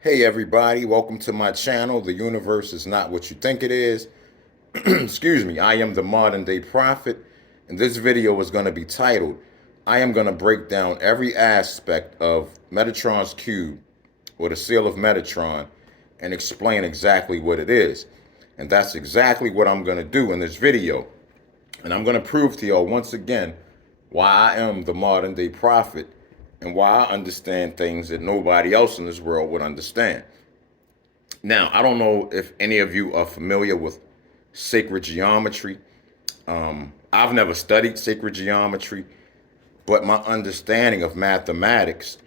Hey everybody, welcome to my channel. The universe is not what you think it is. Excuse me, I am the modern day prophet, and this video is going to be titled, I am going to break down every aspect of Metatron's cube, or the seal of Metatron, and explain exactly what it is. And that's exactly what I'm going to do in this video. And I'm going to prove to y'all once again why I am the modern day prophet and why I understand things that nobody else in this world would understand. Now, I don't know if any of you are familiar with sacred geometry. I've never studied sacred geometry, but my understanding of mathematics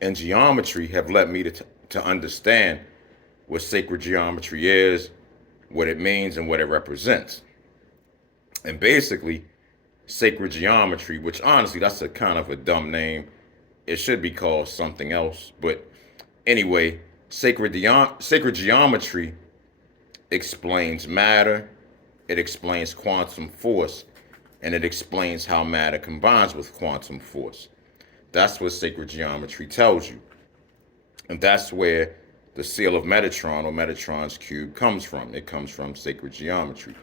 and geometry have led me to understand what sacred geometry is, what it means, and what it represents. And basically, sacred geometry, which honestly, that's a kind of a dumb name. It should be called something else. But anyway, sacred geometry explains matter, it explains quantum force, and it explains how matter combines with quantum force. That's what sacred geometry tells you. And that's where the seal of Metatron or Metatron's cube comes from. It comes from sacred geometry.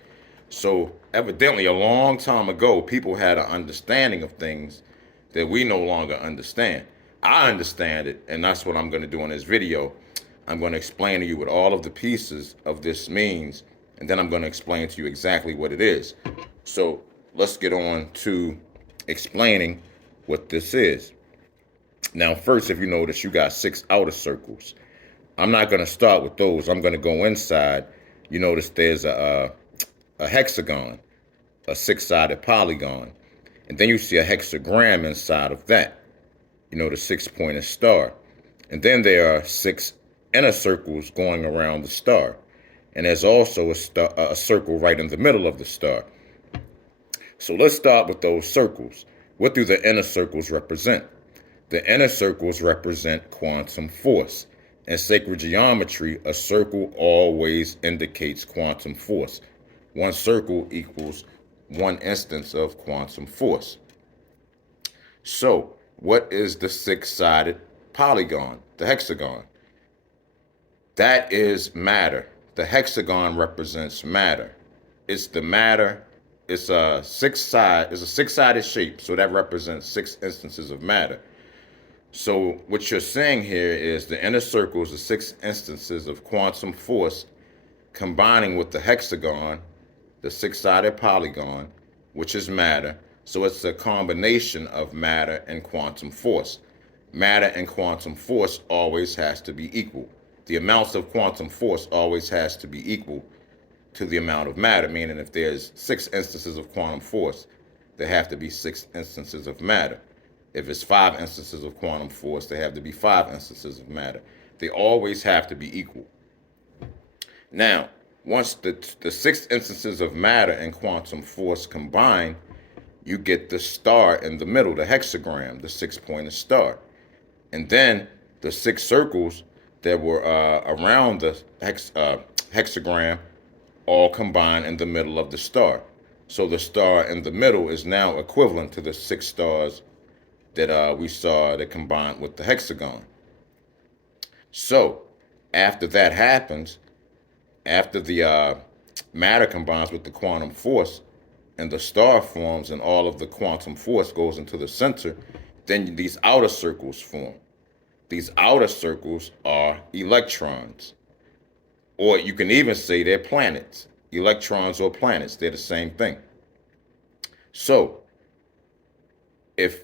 So, evidently, a long time ago, people had an understanding of things that we no longer understand. I understand it, and that's what I'm going to do in this video. I'm going to explain to you what all of the pieces of this means, and then I'm going to explain to you exactly what it is. So, let's get on to explaining what this is. Now, first, if you notice, you got 6 outer circles. I'm not going to start with those. I'm going to go inside. You notice there's a hexagon, a 6-sided polygon. And then you see a hexagram inside of that. You know, the 6-pointed star. And then there are 6 inner circles going around the star. And there's also a circle right in the middle of the star. So let's start with those circles. What do the inner circles represent? The inner circles represent quantum force. In sacred geometry, a circle always indicates quantum force. One circle equals one instance of quantum force. So, what is the 6-sided polygon, the hexagon? That is matter. The hexagon represents matter. It's the matter. It's a 6-sided shape, so that represents 6 instances of matter. So what you're saying here is the inner circle is the 6 instances of quantum force combining with the hexagon, the 6-sided polygon, which is matter. So it's a combination of matter and quantum force. Matter and quantum force always has to be equal. The amounts of quantum force always has to be equal to the amount of matter, meaning if there's 6 instances of quantum force, there have to be 6 instances of matter. If it's 5 instances of quantum force, there have to be 5 instances of matter. They always have to be equal. Now, once the 6 instances of matter and quantum force combine, you get the star in the middle, the hexagram, the 6-pointed star. And then the 6 circles that were around the hexagram all combine in the middle of the star. So the star in the middle is now equivalent to the 6 stars that we saw that combined with the hexagon. So after that happens, after the matter combines with the quantum force and the star forms and all of the quantum force goes into the center, then these outer circles form. These outer circles are electrons. Or you can even say they're planets. Electrons or planets, they're the same thing. So if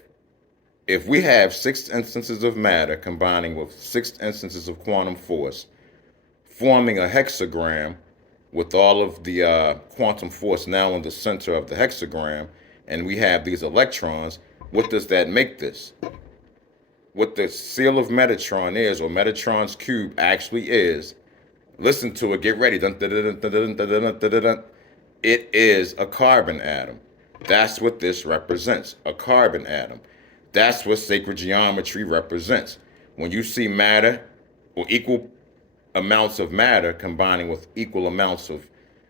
we have 6 instances of matter combining with 6 instances of quantum force, forming a hexagram with all of the quantum force now in the center of the hexagram, and we have these electrons, what does that make this? What the seal of Metatron is, or Metatron's cube actually is, listen to it, get ready. It is a carbon atom. That's what this represents, a carbon atom. That's what sacred geometry represents. When you see matter or equal amounts of matter combining with equal amounts of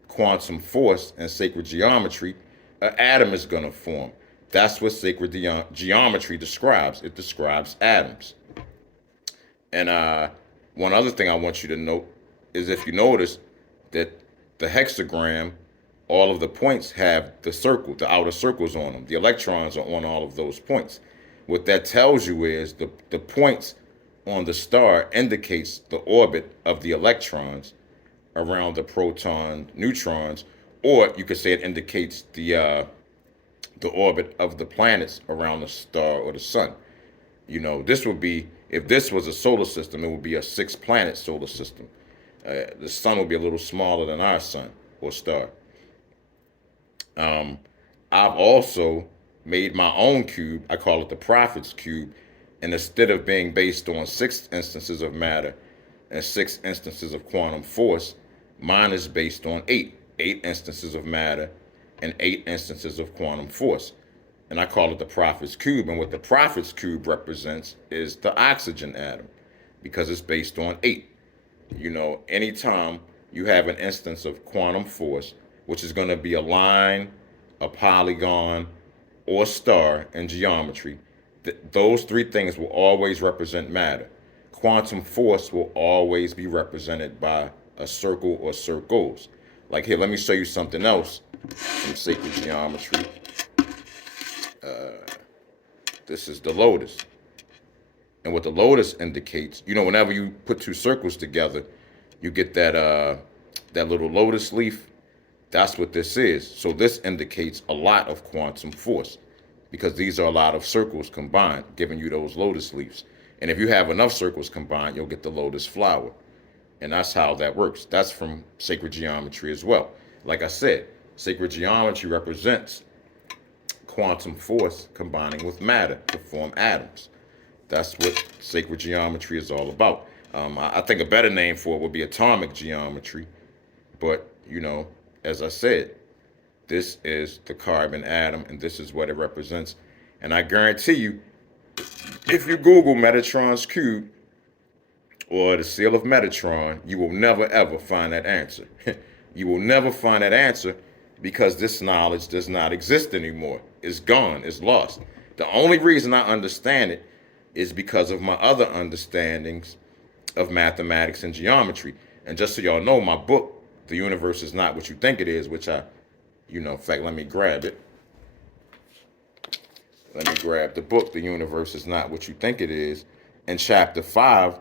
quantum force and sacred geometry, an atom is going to form. That's what sacred geometry describes. It describes atoms. And One other thing I want you to note is if you notice that the hexagram, all of the points have the outer circles on them. The electrons are on all of those points. What that tells you is the points on the star indicates the orbit of the electrons around the proton, neutrons, or you could say it indicates the orbit of the planets around the star or the sun. This would be, if this was a solar system, it would be a 6-planet solar system. The sun would be a little smaller than our sun or star. I've also made my own cube. I call it the prophet's cube. And instead of being based on 6 instances of matter and 6 instances of quantum force, mine is based on 8 instances of matter and 8 instances of quantum force. And I call it the prophet's cube. And what the prophet's cube represents is the oxygen atom, because it's based on 8. Anytime you have an instance of quantum force, which is going to be a line, a polygon, or star in geometry, those 3 things will always represent matter. Quantum force will always be represented by a circle or circles. Like here, let me show you something else from sacred geometry. This is the lotus. And what the lotus indicates, whenever you put 2 circles together, you get that little lotus leaf. That's what this is. So this indicates a lot of quantum force, because these are a lot of circles combined, giving you those lotus leaves. And if you have enough circles combined, you'll get the lotus flower. And that's how that works. That's from sacred geometry as well. Like I said, sacred geometry represents quantum force combining with matter to form atoms. That's what sacred geometry is all about. I think a better name for it would be atomic geometry. But, as I said, this is the carbon atom, and this is what it represents. And I guarantee you, if you Google Metatron's cube or the seal of Metatron, you will never, ever find that answer. You will never find that answer, because this knowledge does not exist anymore. It's gone. It's lost. The only reason I understand it is because of my other understandings of mathematics and geometry. And just so y'all know, my book, The Universe Is Not What You Think It Is, which in fact, let me grab it. Let me grab the book, The Universe Is Not What You Think It Is. And chapter 5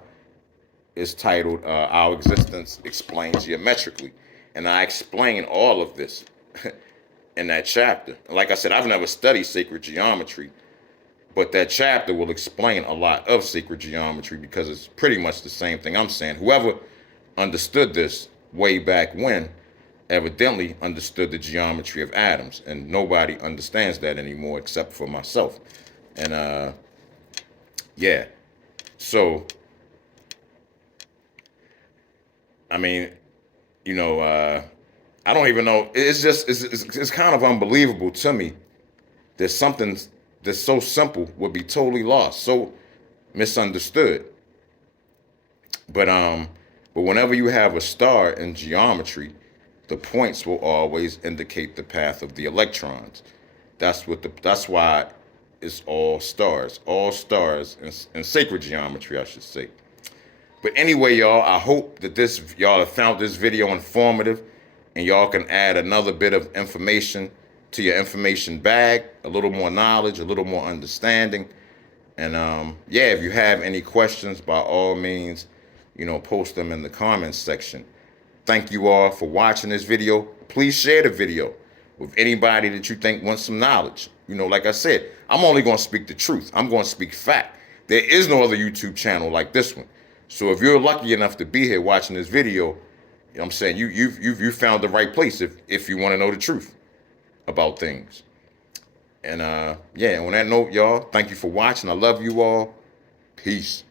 is titled Our Existence Explained Geometrically. And I explain all of this in that chapter. Like I said, I've never studied sacred geometry, but that chapter will explain a lot of sacred geometry, because it's pretty much the same thing I'm saying. Whoever understood this way back when evidently understood the geometry of atoms, and nobody understands that anymore except for myself. And yeah, so I mean, I don't even know. It's kind of unbelievable to me that something that's so simple would be totally lost, so misunderstood. But whenever you have a star in geometry, the points will always indicate the path of the electrons. That's why it's all stars in sacred geometry, I should say. But anyway, y'all, I hope that y'all have found this video informative, and y'all can add another bit of information to your information bag, a little more knowledge, a little more understanding. And yeah, if you have any questions, by all means, post them in the comments section. Thank you all for watching this video. Please share the video with anybody that you think wants some knowledge. Like I said, I'm only going to speak the truth. I'm going to speak fact. There is no other YouTube channel like this one. So if you're lucky enough to be here watching this video, I'm saying you found the right place if you want to know the truth about things. And yeah, on that note, y'all, thank you for watching. I love you all. Peace.